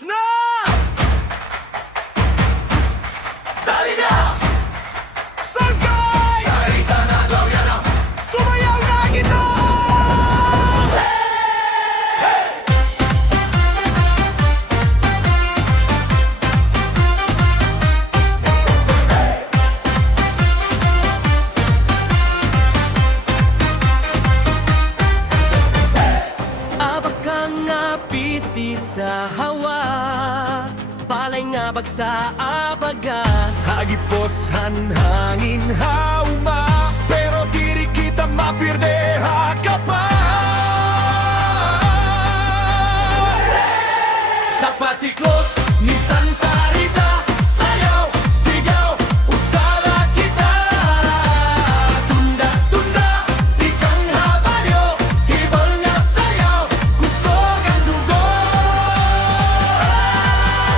Patiklos na! Dali na! Sagay! Sarita na daw yan ang sumayaw na kita! Abak nga pisi sa hawa, palay nga bagsa abaga. Hagiposan hangin hauma, pero diri kita mapirde hakapa. Sa Patiklos ni Santa Rita, sayaw, sigaw, usala kita. Tunda, tunda, tikang habalyo, hibal nga sayaw, kusog ang dugo.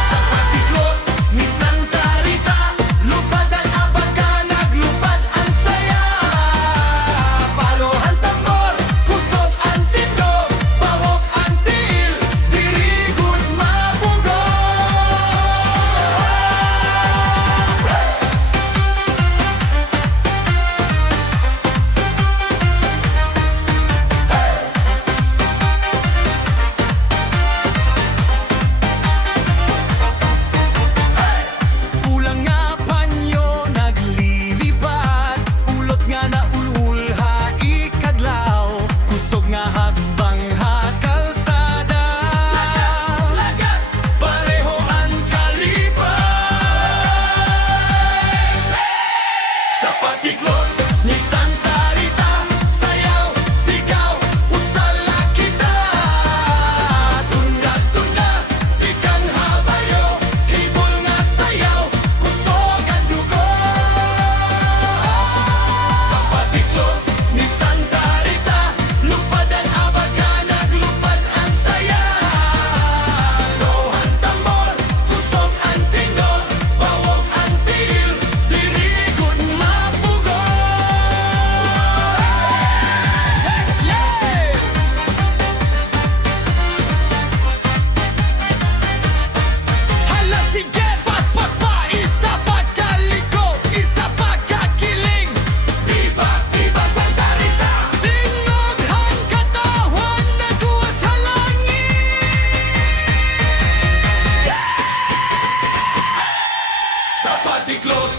Sa Patiklos ni Santa Rita, lupad ang abaga, naglupad ang saya. Palohan tambor, kusog ang tindo, bawok ang tiil, dirigod mabugo. Ulang nga panyo naglilipad, ulot nga na ululha ikadlaw, kusog nga hakbang hakalsada. Lagas, pareho ang kalipay. Sa Patiklos ni Santa Rita, sayaw, sigaw, usala kita. Tunda, tunda, tikang habayo, hibol nga sayaw, kusog ang dugo. Sa Patiklos ni Santa Rita, lupad ang abaga, naglupad ang saya. Lohan tambor, kusog ang tindog, bawog ang tiil, dirigod mapugo. Yeah! Hala, sige, paspas pa, isa pa kaliko, isa pa kakiling. Viva, viva Santa Rita! Tingog ang katawan na kuha sa langit. Sa Patiklos